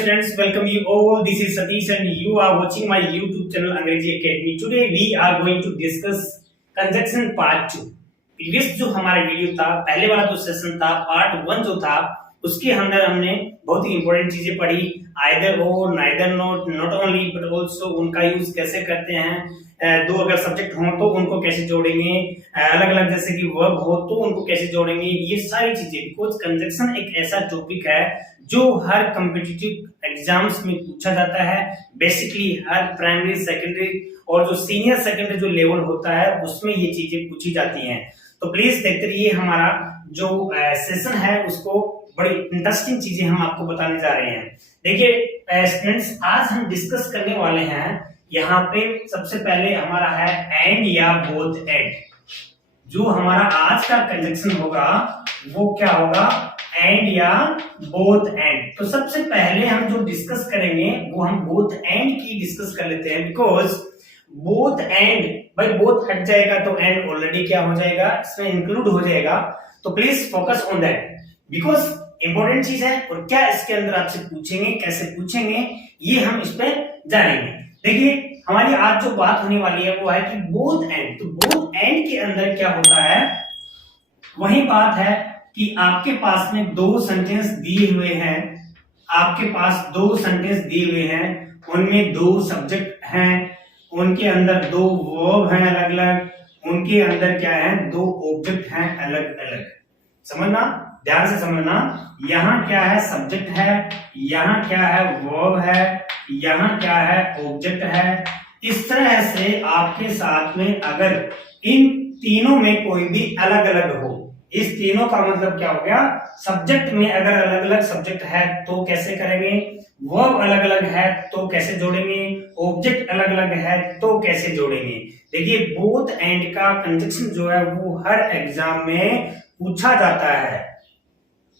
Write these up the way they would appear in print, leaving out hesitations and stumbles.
students, welcome you all. This is Satish and you are watching my YouTube channel Angrezi Academy. Today we are going to discuss conjunction part 2. Previous जो हमारा video था, पहले वाला जो session था, part 1 जो था, उसके अंदर हमने बहुत ही इंपॉर्टेंट चीजें पढ़ी। आइदर और, neither, not only but also उनका यूज कैसे करते हैं, दो अगर सब्जेक्ट हो तो उनको कैसे जोड़ेंगे, अलग अलग जैसे कि वर्ब हो तो उनको कैसे जोड़ेंगे, ये सारी चीजें। बिकॉज कंजंक्शन एक ऐसा टॉपिक है जो हर कॉम्पिटिटिव एग्जाम्स में पूछा जाता है। बेसिकली हर प्राइमरी, सेकेंडरी और जो सीनियर सेकेंडरी जो लेवल होता है उसमें ये चीजें पूछी जाती हैं। तो प्लीज देखते रहिए हमारा जो सेशन है, उसको बड़ी इंटरेस्टिंग चीजें हम आपको बताने जा रहे हैं। देखिए स्टूडेंट्स, आज हम डिस्कस करने वाले हैं, यहाँ पे सबसे पहले हमारा है एंड या बोथ एंड। जो हमारा आज का कंजंक्शन होगा वो क्या होगा, एंड या बोथ एंड। तो सबसे पहले हम जो डिस्कस करेंगे वो हम बोथ एंड की डिस्कस कर लेते हैं। बिकॉज बोथ एंड, भाई बोथ हट जाएगा तो एंड ऑलरेडी क्या हो जाएगा, इसमें इंक्लूड हो जाएगा। तो please focus on that, because important चीज है। और क्या इसके अंदर आपसे पूछेंगे, कैसे पूछेंगे, ये हम इस पे जानेंगे। देखिए हमारी आज जो बात होने वाली है वो है कि बोथ एंड। तो बोथ एंड के अंदर क्या होता है, वही बात है कि आपके पास में दो सेंटेंस दिए हुए हैं, आपके पास दो सेंटेंस दिए हुए हैं, उनमें दो सब्जेक्ट हैं, उनके अंदर दो वर्ब हैं अलग अलग, उनके अंदर क्या है, दो ऑब्जेक्ट हैं अलग अलग। समझना, ध्यान से समझना। यहाँ क्या है, सब्जेक्ट है, यहाँ क्या है, वर्ब है, यहाँ क्या है, ऑब्जेक्ट है। इस तरह से आपके साथ में अगर इन तीनों में कोई भी अलग अलग हो, इस तीनों का मतलब क्या हो गया, सब्जेक्ट में अगर अलग अलग सब्जेक्ट है तो कैसे करेंगे, वर्ब अलग अलग है तो कैसे जोड़ेंगे, ऑब्जेक्ट अलग अलग है तो कैसे जोड़ेंगे। देखिए बोथ एंड का कंजंक्शन जो है वो हर एग्जाम में पूछा जाता है,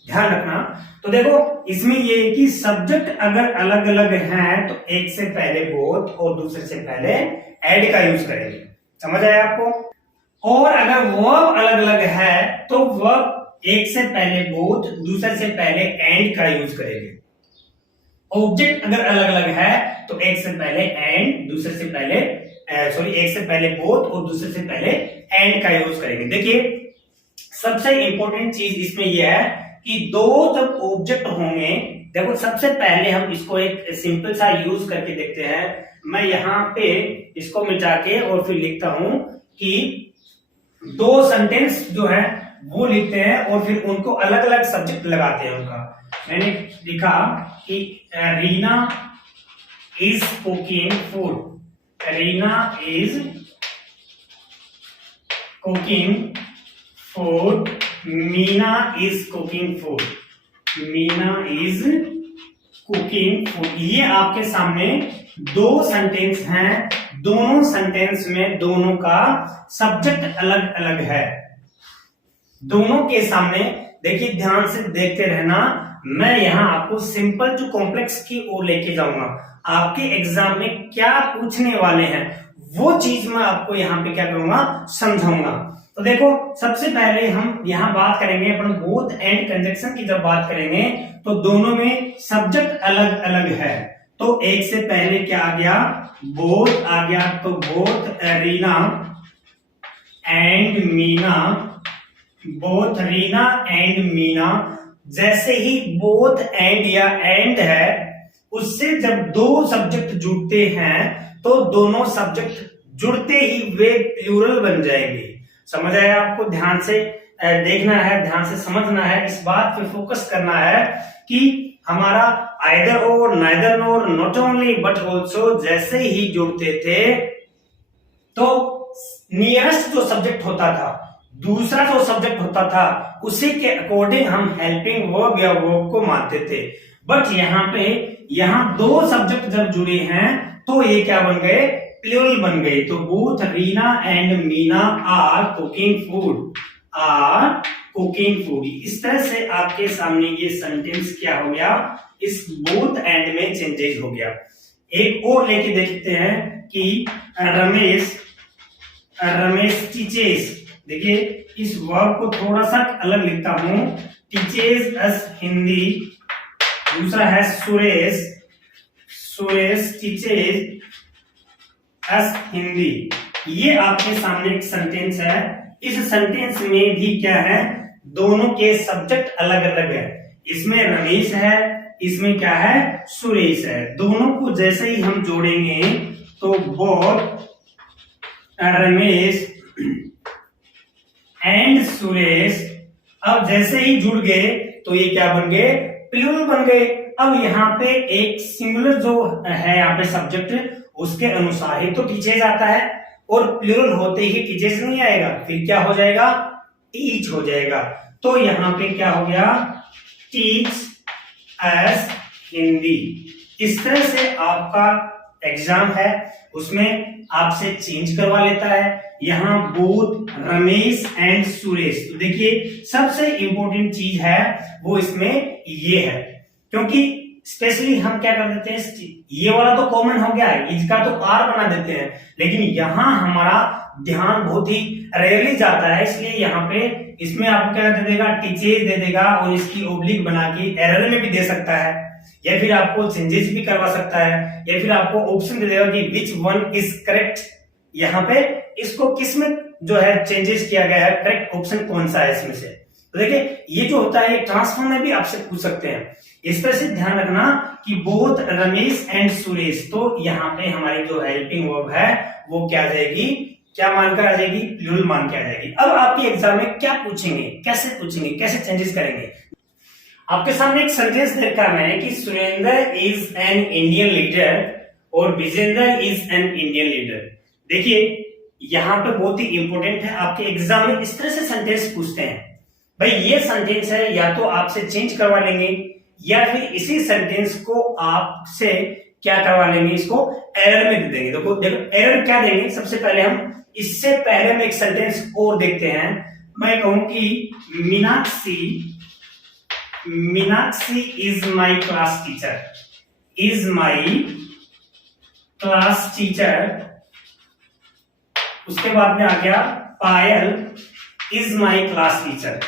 ध्यान रखना। तो देखो इसमें ये है कि सब्जेक्ट अगर अलग अलग हैं तो एक से पहले बोथ और दूसरे से पहले एड का यूज करेंगे। समझ आया आपको। और अगर वर्ब अलग अलग है तो वर्ब एक से पहले बोथ, दूसरे से पहले एंड का यूज करेंगे। ऑब्जेक्ट अगर अलग अलग है तो एक से पहले एंड, दूसरे से पहले एक से पहले बोथ और दूसरे से पहले एंड का यूज करेंगे। देखिए सबसे इंपॉर्टेंट चीज इसमें यह है कि दो जब ऑब्जेक्ट होंगे, देखो सबसे पहले हम इसको एक सिंपल सा यूज करके देखते हैं। मैं यहाँ पे इसको मिटा के और फिर लिखता हूं कि दो सेंटेंस जो है वो लिखते हैं और फिर उनको अलग अलग सब्जेक्ट लगाते हैं उनका। मैंने लिखा कि Reena is cooking food, Reena is cooking food, Meena is cooking food, Meena is cooking food. ये आपके सामने दो सेंटेंस हैं, दोनों सेंटेंस में दोनों का सब्जेक्ट अलग अलग है। दोनों के सामने देखिए, ध्यान से देखते रहना, मैं यहां आपको सिंपल टू कॉम्प्लेक्स की ओर लेके जाऊंगा। आपके एग्जाम में क्या पूछने वाले हैं वो चीज मैं आपको यहाँ पे क्या करूंगा, समझाऊंगा। तो देखो सबसे पहले हम यहाँ बात करेंगे अपन बोथ एंड कंजंक्शन की। जब बात करेंगे तो दोनों में सब्जेक्ट अलग अलग है। तो एक से पहले क्या आ गया, बोथ आ गया। तो both Reena and Meena, both Reena and Meena. जैसे ही बोथ एंड या एंड है, उससे जब दो सब्जेक्ट जुड़ते हैं तो दोनों सब्जेक्ट जुड़ते ही वे प्लूरल बन जाएंगे। समझ आया आपको। ध्यान से देखना है, ध्यान से समझना है, इस बात पे फोकस करना है कि हमारा आइदर और, neither nor, not only but also जैसे ही जुड़ते थे तो नियरेस्ट जो सब्जेक्ट होता था, दूसरा जो सब्जेक्ट होता था, उसी के अकॉर्डिंग हम हेल्पिंग वर्ब या वर्ब को मानते थे। बट यहाँ पे दो सब्जेक्ट जब जुड़े हैं तो ये क्या बन गए, प्लूरल बन गई। तो both Reena and Meena are cooking food, are cooking food. इस तरह से आपके सामने ये सेंटेंस क्या हो गया, इस बोथ एंड में चेंजेस हो गया। एक और लेके देखते हैं कि रमेश टीचेस। देखिए इस वर्ब को थोड़ा सा अलग लिखता हूं, टीचेस अस हिंदी दूसरा है सुरेश, सुरेश टीचेज अस हिंदी। ये आपके सामने एक सेंटेंस है। इस सेंटेंस में भी क्या है, दोनों के सब्जेक्ट अलग अलग है। इसमें रमेश है, इसमें क्या है, सुरेश है। दोनों को जैसे ही हम जोड़ेंगे तो बोथ रमेश एंड सुरेश, अब जैसे ही जुड़ गए तो ये क्या बन गए, प्लूरल बन गए। अब यहाँ पे एक सिंगुलर जो है यहाँ पे सब्जेक्ट, उसके अनुसार ही तो टीचर्स आता है, और प्लूरल होते ही टीचर्स नहीं आएगा, फिर क्या हो जाएगा, टीच हो जाएगा। तो यहाँ पे क्या हो गया, टीच एस हिंदी। इस तरह से आपका एग्जाम है, उसमें आपसे चेंज करवा लेता है। यहाँ बोथ रमेश एंड सुरेश, तो देखिए सबसे इंपॉर्टेंट चीज है वो इसमें ये है, क्योंकि स्पेशली हम क्या कर देते हैं, ये वाला तो कॉमन हो गया है, इसका तो आर बना देते हैं, लेकिन यहाँ हमारा ध्यान बहुत ही रेयरली जाता है, इसलिए यहाँ पे इसमें आपको क्या दे देगा, टीचर्स दे देगा, और इसकी ओब्लिक बना के एरर में भी दे सकता है, या फिर आपको चेंजेस भी करवा सकता है, या फिर आपको ऑप्शन दे देगा कि विच वन इज करेक्ट। यहाँ पे इसको किसमें जो है चेंजेस किया गया है, करेक्ट ऑप्शन कौन सा है इसमें से। तो देखिए ये जो होता है ट्रांसफॉर्म में भी आपसे पूछ सकते हैं। इस तरह से ध्यान रखना कि बोथ रमेश एंड सुरेश, तो यहाँ पे हमारी जो हेल्पिंग वर्ब है वो क्या जाएगी, क्या मानकर आ जाएगी, प्लूरल मान के आ जाएगी। अब आपके एग्जाम में क्या पूछेंगे, कैसे चेंजेस करेंगे। आपके सामने एक सेंटेंस देखा मैंने कि Surendra is an Indian leader और Vijendra is an Indian leader. देखिए यहाँ पे बहुत ही इंपॉर्टेंट है, आपके एग्जाम में इस तरह से सेंटेंस पूछते हैं। भाई ये सेंटेंस है, या तो आपसे चेंज करवा लेंगे, या फिर इसी सेंटेंस को आपसे क्या करवा लेंगे, इसको एरर में दे देंगे। देखो एरर क्या देंगे, सबसे पहले हम इससे पहले में एक सेंटेंस और देखते हैं। मैं कहूं कि Meenakshi is my class teacher, is my class teacher. उसके बाद में आ गया Payal is my class teacher,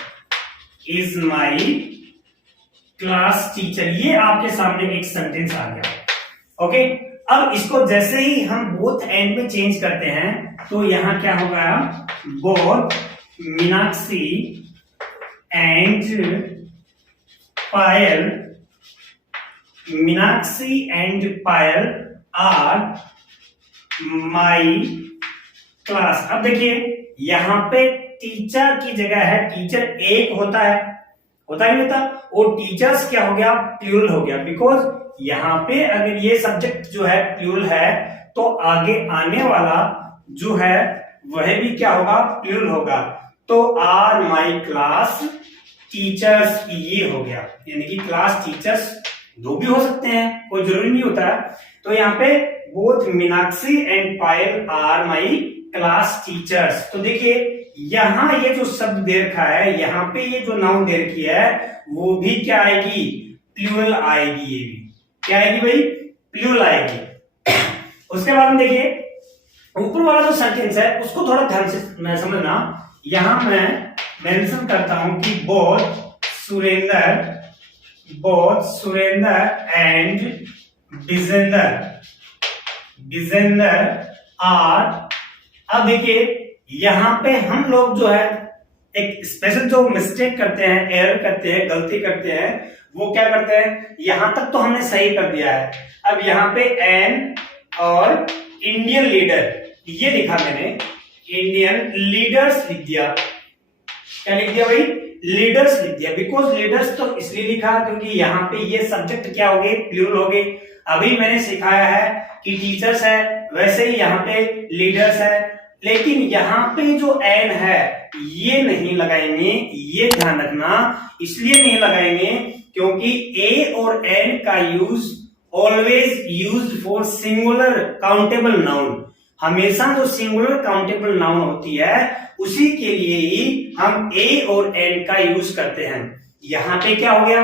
is my class teacher. ये आपके सामने एक सेंटेंस आ गया। ओके, अब इसको जैसे ही हम बोथ एंड में चेंज करते हैं तो यहां क्या होगा, both Meenakshi and Payal, Meenakshi and Payal are my class. अब देखिए यहां पे टीचर की जगह है, टीचर एक होता है, होता ही नहीं था, और टीचर्स क्या हो गया, प्लूरल हो गया। बिकॉज यहाँ पे अगर ये सब्जेक्ट जो है प्लूरल है तो आगे आने वाला जो है वह भी क्या होगा, प्लूरल होगा। तो आर माई क्लास टीचर्स ये हो गया, यानी कि क्लास टीचर्स दो भी हो सकते हैं, कोई जरूरी नहीं होता। तो यहाँ पे both Meenakshi and Payal are my class teachers. तो देखिए यहां ये जो शब्द दे रखा है, यहाँ पे ये जो नाउन दे रखी है वो भी क्या आएगी, प्लूरल आएगी। ये भी क्या आएगी भाई, प्लूरल आएगी। उसके बाद में देखिए ऊपर वाला जो सेंटेंस है उसको थोड़ा ध्यान से मैं समझना। यहां मैं मेंशन करता हूं कि both Surendra and Vijendra are. अब देखिए यहां पे हम लोग जो है एक स्पेशल जो मिस्टेक करते हैं, एरर करते हैं, गलती करते हैं, वो क्या करते हैं, यहां तक तो हमने सही कर दिया है। अब यहाँ पे एन और इंडियन लीडर ये लिखा मैंने, इंडियन लीडर्स लिख दिया। क्या लिख दिया भाई, लीडर्स लिख दिया। बिकॉज लीडर्स तो इसलिए लिखा क्योंकि यहाँ पे ये सब्जेक्ट क्या हो गए, प्लूरल हो गए। अभी मैंने सिखाया है कि टीचर्स है, वैसे ही यहाँ पे लीडर्स है, लेकिन यहाँ पे जो एन है ये नहीं लगाएंगे, ये ध्यान रखना। इसलिए नहीं लगाएंगे क्योंकि ए और एन का use always used for singular countable noun. हमेशा जो सिंगुलर काउंटेबल नाउन होती है उसी के लिए ही हम ए और एन का यूज करते हैं। यहाँ पे क्या हो गया,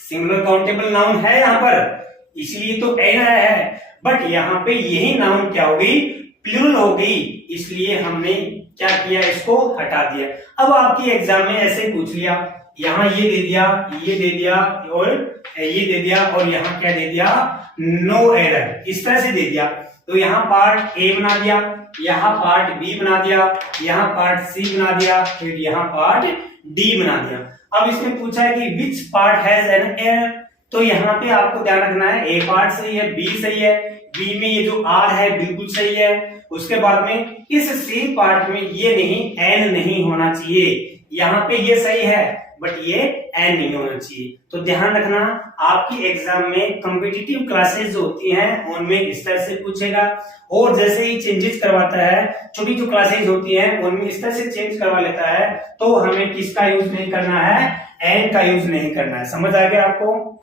सिंगुलर काउंटेबल नाउन है यहाँ पर, इसलिए तो एन आया है, बट यहाँ पे यही नाउन क्या हो गई, प्लूरल हो गई, इसलिए हमने क्या किया, इसको हटा दिया। अब आपकी एग्जाम में ऐसे पूछ लिया, यहाँ ये दे दिया, ये दे दिया, और ये दे दिया और यहाँ क्या दे दिया, नो एरर, इस तरह से दे दिया। तो यहाँ पार्ट ए बना दिया, यहाँ पार्ट बी बना दिया, यहाँ पार्ट सी बना दिया, फिर यहाँ पार्ट डी बना दिया। अब इसमें पूछा है कि which part has an error, तो यहाँ पे आपको ध्यान रखना है ए पार्ट सही है, बी सही है, बी में ये जो आर है बिल्कुल सही है। उसके बाद में इस सी पार्ट में ये नहीं, एन नहीं होना चाहिए। यहाँ पे ये सही है बट ये एन नहीं होना चाहिए। तो ध्यान रखना, आपकी एग्जाम में कॉम्पिटिटिव क्लासेस जो होती हैं उनमें इस तरह से पूछेगा, और जैसे ही चेंजेस करवाता है, छोटी जो क्लासेस होती हैं उनमें इस तरह से चेंज करवा लेता है, तो हमें किसका यूज नहीं करना है, एन का यूज नहीं करना है। समझ आ गया आपको?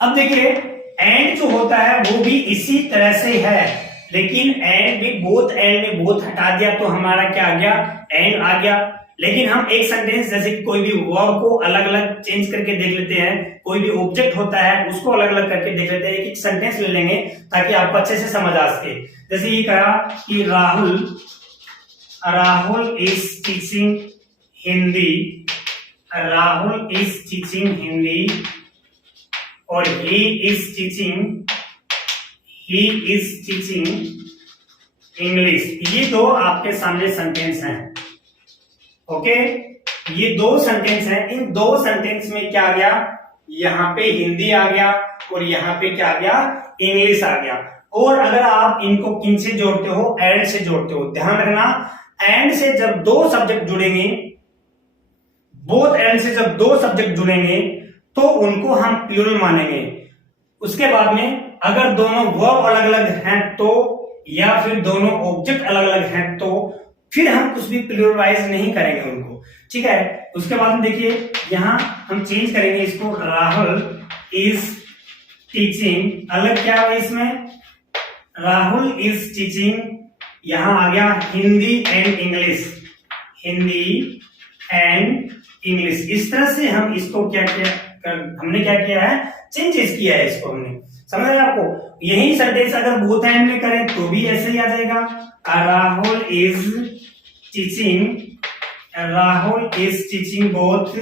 अब देखिए एंड जो होता है वो भी इसी तरह से है, लेकिन एंड भी बोथ, एंड में बोथ हटा दिया तो हमारा क्या आ गया, एंड आ गया। लेकिन हम एक सेंटेंस जैसे कि कोई भी वर्ब को अलग अलग चेंज करके देख लेते हैं, कोई भी ऑब्जेक्ट होता है उसको अलग अलग करके देख लेते हैं, एक एक सेंटेंस ले लेंगे ताकि आपको अच्छे से समझ आ सके। जैसे ये कहा कि Rahul is teaching Hindi, Rahul is teaching Hindi, और ही इज टीचिंग इंग्लिश। ये दो आपके सामने सेंटेंस हैं। ओके, ये दो सेंटेंस हैं। इन दो सेंटेंस में क्या आ गया, यहाँ पे हिंदी आ गया और यहाँ पे क्या आ गया, इंग्लिश आ गया। और अगर आप इनको किन से जोड़ते हो, एंड से जोड़ते हो। ध्यान रखना, एंड से जब दो सब्जेक्ट जुड़ेंगे, बोथ एंड से जब दो सब्जेक्ट जुड़ेंगे तो उनको हम प्लूरल मानेंगे। उसके बाद में अगर दोनों वर्ब अलग अलग हैं तो, या फिर दोनों ऑब्जेक्ट अलग अलग हैं तो फिर हम कुछ भी प्लूरलाइज नहीं करेंगे उनको, ठीक है। उसके बाद में देखिए यहां हम चेंज करेंगे इसको, राहुल इज टीचिंग, अलग क्या है इसमें, राहुल इज टीचिंग, यहां आ गया Hindi and English, Hindi and English. इस तरह से हम इसको क्या किया, हमने क्या किया है, चेंजेस किया है इसको हमने। समझ आया आपको? यही सेंटेंस अगर बोथ एंड में करें तो भी ऐसे ही आ जाएगा, Rahul is teaching both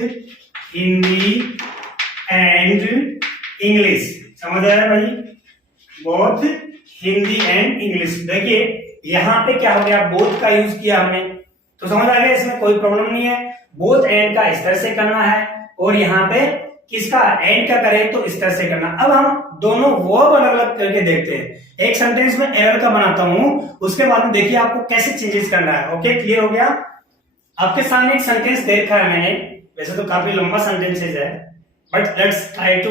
Hindi and English. समझ आया भाई? Both Hindi and English. देखिए यहां पे क्या हो गया, बोथ का यूज किया हमने, तो समझ आ गया, इसमें कोई प्रॉब्लम नहीं है। बोथ एंड का इस तरह से करना है और यहाँ पे किसका, एंड का करें तो इस तरह से करना। अब हम दोनों वर्ब अलग अलग करके देखते हैं। एक सेंटेंस में एरर का बनाता हूं, उसके बाद में देखिए आपको कैसे चेंजेस करना है। ओके, क्लियर हो गया? आपके सामने एक सेंटेंस देखा है मैंने, वैसे तो काफी लंबा सेंटेंसेस है, but let's try to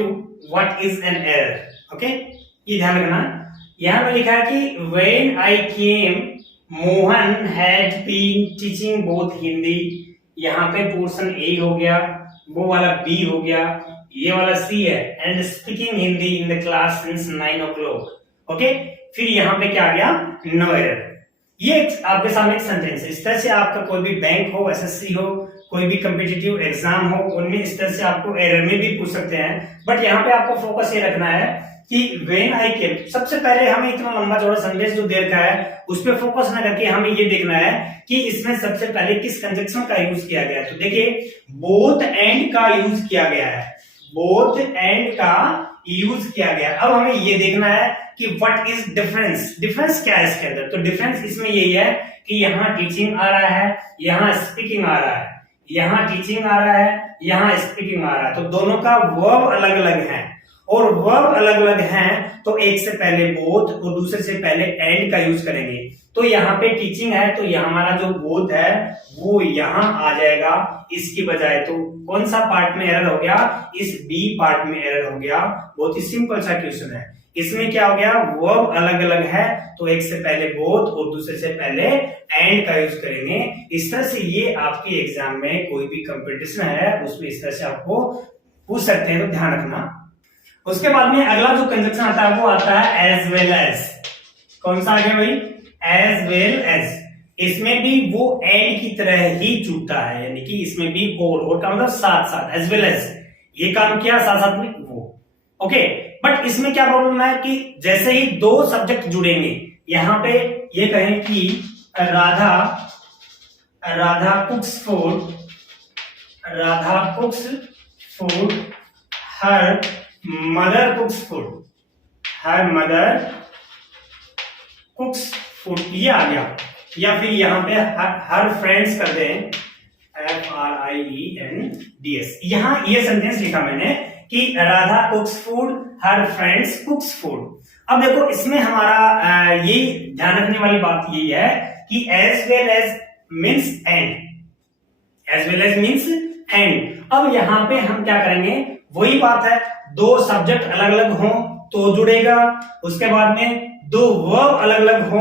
what is an error. Okay, ये ध्यान रखना। यहां पर लिखा है कि when I came Mohan had been teaching both Hindi, यहाँ पे पोर्शन ए हो गया, वो वाला बी हो गया, ये वाला सी है, and speaking Hindi in the class since 9 o'clock। Okay, फिर यहाँ पे क्या आ गया, नो एरर। ये आपके सामने एक सेंटेंस है। इस तरह से आपका कोई भी बैंक हो, एसएससी हो, कोई भी कॉम्पिटिटिव एग्जाम हो, उनमें इस तरह से आपको एरर में भी पूछ सकते हैं। बट यहाँ पे आपको फोकस ये रखना है कि व्हेन आई केम, सबसे पहले हमें इतना लंबा चौड़ा सेंटेंस जो दे रखा है उस पर फोकस ना करके हमें ये देखना है कि इसमें सबसे पहले किस कंजक्शन का यूज किया गया है। तो देखिए बोथ एंड का यूज किया गया है, बोथ एंड का यूज किया गया। अब हमें ये देखना है कि व्हाट इज डिफरेंस, डिफरेंस क्या है इसके अंदर। तो डिफरेंस इसमें यही है कि यहाँ टीचिंग आ रहा है, यहाँ स्पीकिंग आ रहा है, यहाँ टीचिंग आ रहा है, यहाँ स्पीकिंग आ रहा है। तो दोनों का वर्ब अलग अलग है, और वर्ब अलग अलग हैं तो एक से पहले बोथ और दूसरे से पहले एंड का यूज करेंगे। तो यहाँ पे टीचिंग है तो यहाँ हमारा जो बोथ है वो यहाँ आ जाएगा इसकी बजाय। तो कौन सा पार्ट में एरर हो गया, इस बी पार्ट में एरर हो गया। बहुत ही सिंपल सा क्वेश्चन है। इसमें क्या हो गया, वर्ब अलग अलग है तो एक से पहले बोथ और दूसरे से पहले एंड का यूज करेंगे। इस तरह से ये आपकी एग्जाम में कोई भी कंपटीशन है उसमें इस तरह से आपको पूछ सकते हैं, तो ध्यान रखना। उसके बाद में अगला जो कंजक्शन आता है वो आता है एज वेल एज। कौन सा आ गया भाई, एज वेल एज। इसमें भी वो एंड की तरह ही जुड़ता है, यानी कि इसमें भी और का मतलब साथ साथ, एज वेल एज ये काम किया साथ साथ में वो। ओके, बट इसमें क्या प्रॉब्लम है कि जैसे ही दो सब्जेक्ट जुड़ेंगे, यहां पे ये कहें कि Radha कुक्स food her mother कुक्स food, her mother कुक्स food, ये आ गया। या फिर यहाँ पे हर फ्रेंड्स कर दें, FRIENDS। यहाँ ये सेंटेंस लिखा मैंने कि राधा कुक्स फूड, हर फ्रेंड्स कुक्स फूड। अब देखो इसमें हमारा ये ध्यान रखने वाली बात यही है कि as well as means and, as well as means and. अब यहाँ पे हम क्या करेंगे, वही बात है, दो सब्जेक्ट अलग अलग हो तो जुड़ेगा, उसके बाद में दो वर्ब अलग अलग हो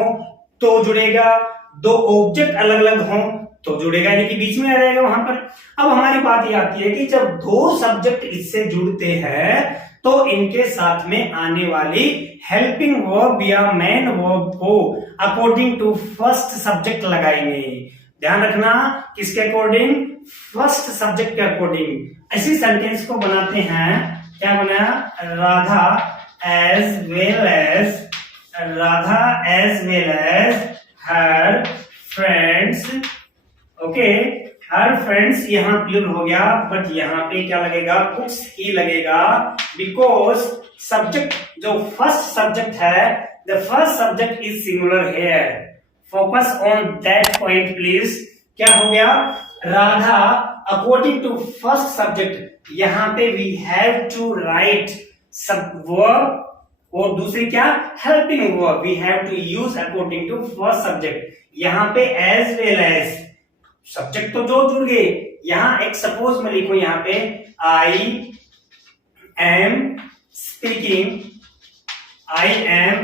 तो जुड़ेगा, दो ऑब्जेक्ट अलग अलग हो तो जुड़ेगा, यानी कि बीच में आ जाएगा वहां पर। अब हमारी बात ये आती है कि जब दो सब्जेक्ट इससे जुड़ते हैं तो इनके साथ में आने वाली हेल्पिंग वर्ब या मेन वर्ब को अकॉर्डिंग टू फर्स्ट सब्जेक्ट लगाएंगे। ध्यान रखना, किसके अकॉर्डिंग, फर्स्ट सब्जेक्ट के अकॉर्डिंग। ऐसी सेंटेंस को बनाते हैं, क्या बना, Radha as well as, Radha as well as her friends. Okay, her friends यहां क्लियर हो गया, बट यहां पे क्या लगेगा, कुक्स ही लगेगा, बिकॉज सब्जेक्ट जो फर्स्ट सब्जेक्ट है, the first subject is singular here. Focus on that point please. क्या हो गया, Radha according to first subject, यहां पे वी हैव टू राइट सब वर्ब और दूसरी क्या, helping verb we have to use according to first subject. यहां पे एज वेल एज सब्जेक्ट तो जो जुड़ गए, यहां एक सपोज में लिखो, यहां पे I am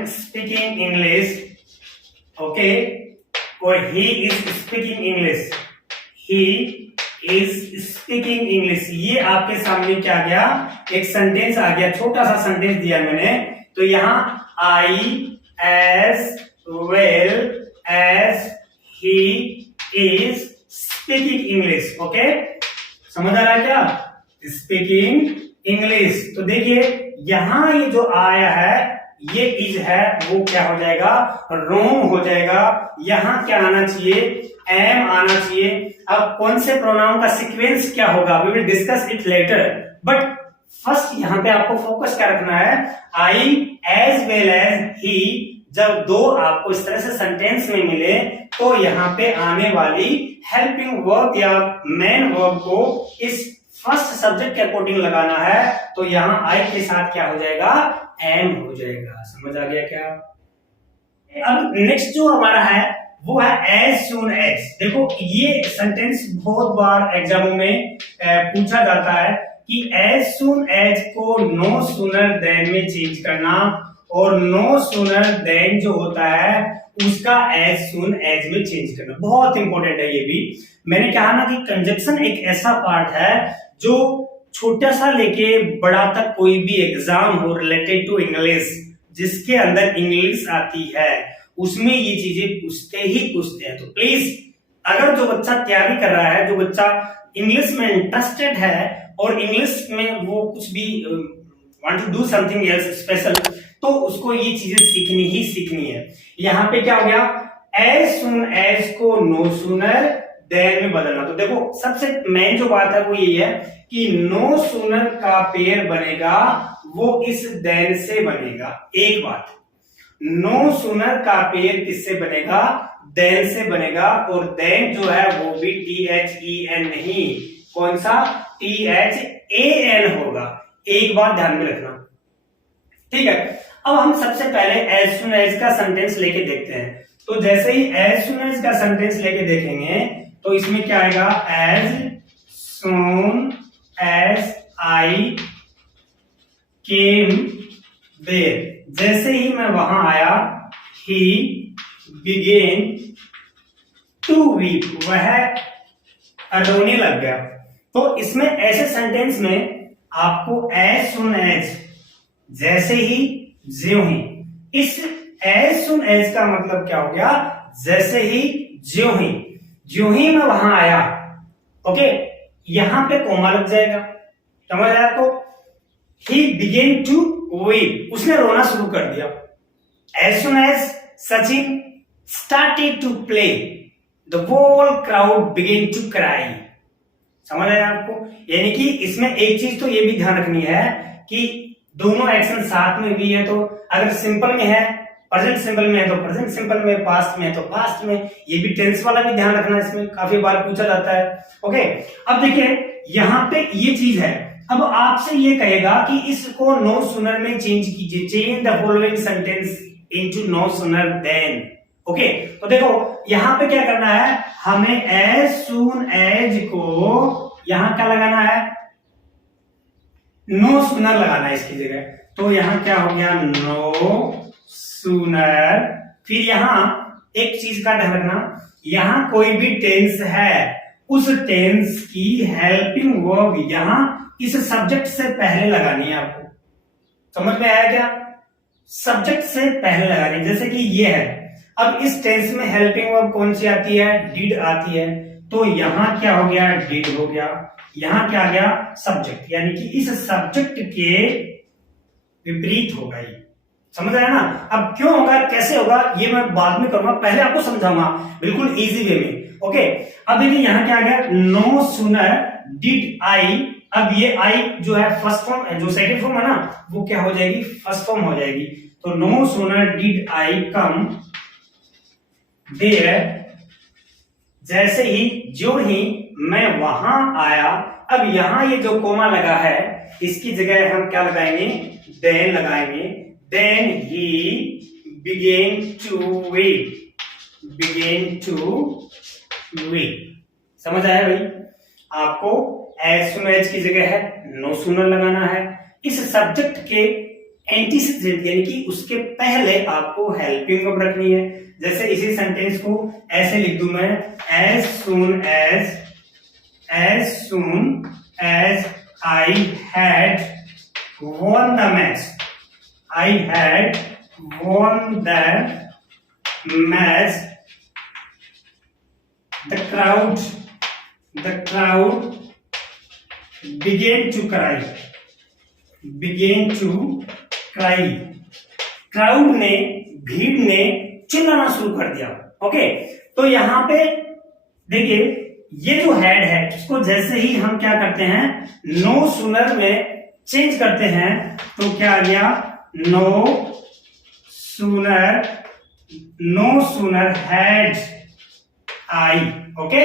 speaking English, okay, और he is speaking English, he is speaking English. ये आपके सामने क्या गया, एक सेंटेंस आ गया, छोटा सा सेंटेंस दिया मैंने। तो यहां I as well as he is speaking English. Okay, समझ आ रहा है क्या, स्पीकिंग इंग्लिश। तो देखिए यहां ये जो आया है, ये इज है, वो क्या हो जाएगा, रोंग हो जाएगा। यहां क्या आना चाहिए, एम आना चाहिए। अब कौन से प्रोनाउन का सीक्वेंस क्या होगा, we will discuss it later, but first यहां पे आपको फोकस क्या रखना है, आई एज वेल एज ही। जब दो आपको इस तरह से सेंटेंस में मिले तो यहाँ पे आने वाली हेल्पिंग वर्ब या मेन वर्ब को इस फर्स्ट सब्जेक्ट के अकॉर्डिंग लगाना है। तो यहाँ आई के साथ क्या हो जाएगा, एम हो जाएगा। समझ आ गया क्या। अब नेक्स्ट जो हमारा है वो है एज सून एज। देखो ये सेंटेंस बहुत बार एग्जामों में पूछा जाता है कि एज सून एज को नो सूनर देन में चेंज करना, और नो सूनर देन जो होता है उसका एज सून एज में चेंज करना। बहुत इंपॉर्टेंट है ये भी। मैंने कहा ना कि कंजक्शन एक ऐसा पार्ट है जो छोटा सा लेके बड़ा तक कोई भी एग्जाम हो रिलेटेड टू इंग्लिश, जिसके अंदर इंग्लिश आती है, उसमें ये चीजें पूछते ही पूछते हैं। तो प्लीज अगर जो बच्चा तैयारी कर रहा है, जो बच्चा इंग्लिश में इंटरेस्टेड है और इंग्लिश में वो कुछ भी want to do something else special, तो उसको ये चीजें सीखनी ही सीखनी है। यहाँ पे क्या हो गया, एज सुन एज को नो सूनर देन में बदलना। तो देखो सबसे मेन जो बात है वो ये है कि नो सूनर का पेयर बनेगा वो इस देन से बनेगा। एक बात, नो सूनर का पेयर किससे बनेगा, देन से बनेगा, और देन जो है वो भी THEN नहीं, कौन सा, THAN होगा। एक बात ध्यान में रखना, ठीक है। अब हम सबसे पहले एज सुन एज का सेंटेंस लेके देखते हैं। तो जैसे ही एज सुन एज का सेंटेंस लेके देखेंगे तो इसमें क्या आएगा, as soon as I came there. जैसे ही मैं वहां आया, ही बिगेन टू वीप, वह रोने लग गया। तो इसमें ऐसे सेंटेंस में आपको एज सुन एज, जैसे ही, ज्यों ही, इस एज सुन एज का मतलब क्या हो गया, जैसे ही, ज्यों ही मैं वहां आया, ओके, यहां पे कोमा लग जाएगा, समझ आया आपको। ही बिगेन टू वीप, उसने रोना शुरू कर दिया। As soon as Sachin started to play, the whole crowd began to cry. समझ आया आपको। यानी कि इसमें एक चीज तो ये भी ध्यान रखनी है कि दोनों एक्शन साथ में भी है, तो अगर सिंपल में है, प्रेजेंट सिंपल में है तो प्रेजेंट सिंपल में, पास्ट में है तो पास्ट में। ये भी टेंस वाला भी ध्यान रखना, इसमें काफी बार पूछा जाता है। ओके, अब देखिए यहाँ पे ये चीज है। अब आपसे ये कहेगा कि इसको नो सूनर में चेंज कीजिए, change the following sentence into no sooner then. Okay, तो देखो यहां पे क्या करना है, हमें एज सून एज को यहां क्या लगाना है, नो सूनर लगाना है इसकी जगह। तो यहां क्या हो गया, नो सूनर। फिर यहां एक चीज का ध्यान रखना, यहां कोई भी टेंस है उस टेंस की हेल्पिंग वर्ब यहां इस सब्जेक्ट से पहले लगानी है। आपको समझ में आया क्या, सब्जेक्ट से पहले लगानी, जैसे कि ये है। अब इस टेंस में हेल्पिंग वर्ब कौन सी आती है, डिड आती है। तो यहां क्या हो गया, डिड हो गया। यहां क्या आ गया, सब्जेक्ट, यानी कि इस सब्जेक्ट के विपरीत होगा ये। समझ आया ना। अब क्यों होगा, कैसे होगा, ये मैं बाद में करूंगा, पहले आपको समझाऊंगा बिल्कुल इजी वे में। ओके, अब देखिए यहां क्या आ गया, नो सूनर डिड आई। अब ये आई जो है फर्स्ट फॉर्म, जो सेकंड फॉर्म है ना, वो क्या हो जाएगी, फर्स्ट फॉर्म हो जाएगी। तो no sooner did I come there, जैसे ही जो ही मैं वहां आया। अब यहां ये जो कोमा लगा है इसकी जगह हम क्या लगाएंगे, देन लगाएंगे। देन ही began to weep, began to weep. समझ आया भाई, आपको एज सुन एज की जगह है नो सूनर लगाना है। इस सब्जेक्ट के एंटीसीडेंट यानी कि उसके पहले आपको हेल्पिंग वर्ब रखनी है। जैसे इसी सेंटेंस को ऐसे लिख दूं मैं, as soon as I had won the match, I had won the match, the crowd began to cry, crowd ने, भीड़ ने चिल्लाना शुरू कर दिया। ओके, तो यहां पे देखिए ये जो हेड है इसको जैसे ही हम क्या करते हैं, नो सूनर में चेंज करते हैं, तो क्या आ गया, no sooner had I. Okay,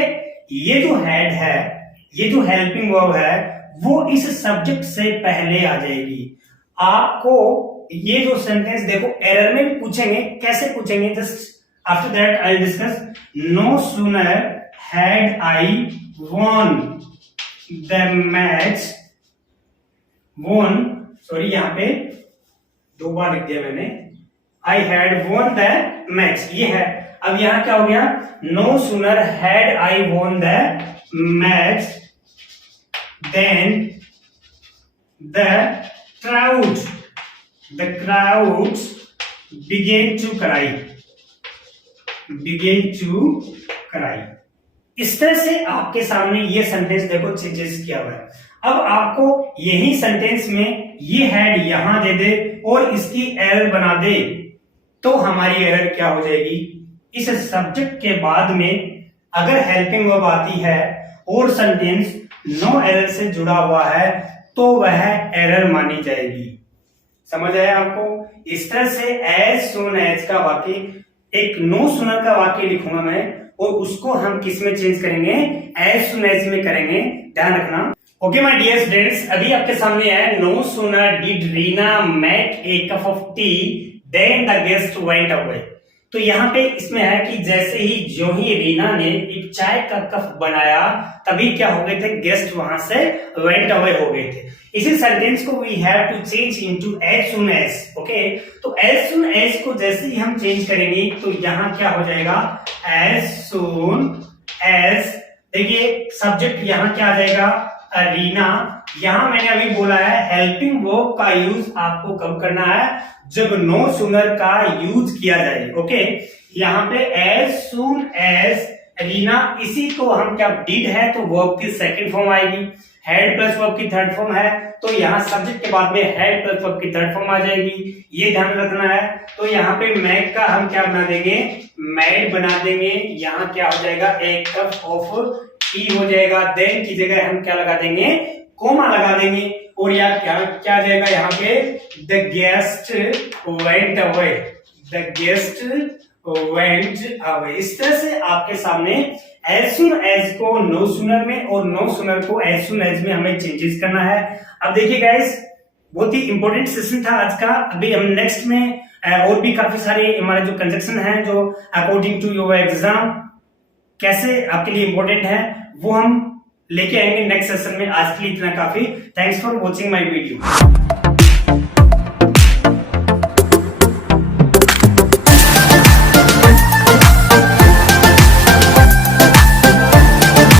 ये जो हेड है, ये जो हेल्पिंग वर्ब है, वो इस सब्जेक्ट से पहले आ जाएगी। आपको ये जो सेंटेंस देखो एरर में भी पूछेंगे, कैसे पूछेंगे, just after that I discuss. No sooner had I won the match, won, sorry यहां पे दो बार लिख दिया मैंने, I had won the match, ये है। अब यहां क्या हो गया, no sooner had I won the match then the crowd began to cry। इस तरह से आपके सामने ये सेंटेंस देखो चेंजेस किया हुआ है। अब आपको यही सेंटेंस में ये हेड यहां दे दे और इसकी एरर बना दे, तो हमारी एरर क्या हो जाएगी, इस सब्जेक्ट के बाद में अगर हेल्पिंग वर्ब आती है और सेंटेंस नो एरर से जुड़ा हुआ है तो वह एरर मानी जाएगी। समझ आया आपको। इस तरह से एज सून एज का वाक्य, एक नो सूनर का वाक्य लिखूंगा मैं और उसको हम किस में चेंज करेंगे, एज सून एज में करेंगे, ध्यान रखना। ओके माय डियर स्टूडेंट्स, अभी आपके सामने है, no sooner did Reena make a cup of tea then the guest went away. तो यहाँ पे इसमें है कि जैसे ही जो ही रीना ने एक चाय का कप बनाया तभी क्या हो गए थे, गेस्ट वहां से वेंट अवे हो गए थे। इसी सेंटेंस को we have to change into as soon as. Okay, तो एज सून एज को जैसे ही हम चेंज करेंगे तो यहाँ क्या हो जाएगा, एज सून एज, देखिए सब्जेक्ट यहाँ क्या आ जाएगा, रीना। यहां मैंने अभी बोला है हेल्पिंग वर्ब का यूज आपको कब करना है, जब नो सूनर का यूज किया जाए। ओके, यहाँ पे एज सून एज रीना, इसी को हम क्या, डिड है तो वर्ब की सेकंड फॉर्म आएगी, हेड प्लस वर्ब की थर्ड फॉर्म है, तो यहाँ सब्जेक्ट के बाद में हेड प्लस वर्ब की थर्ड फॉर्म आ जाएगी, ये ध्यान रखना है। तो यहाँ पे मैक का हम क्या बना देंगे, मैड बना देंगे। यहाँ क्या हो जाएगा, एक कप ऑफ टी हो जाएगा। देन की जगह हम क्या लगा देंगे, कोमा लगा देंगे और या क्या क्या आ जाएगा यहाँ पे, the guest went away, the guest went away. इस तरह से आपके सामने एज सुन एज को नो सुनर में और नो सुनर को एज सुन एज में हमें चेंजेस करना है। अब देखिए गाइस, बहुत ही इंपॉर्टेंट सेशन था आज का। अभी हम नेक्स्ट में और भी काफी सारे हमारे जो कंजक्शन है जो अकॉर्डिंग टू योर एग्जाम कैसे आपके लिए इंपॉर्टेंट है वो हम लेके आएंगे नेक्स्ट सेशन में। आज के लिए इतना काफी। Thanks for watching my video.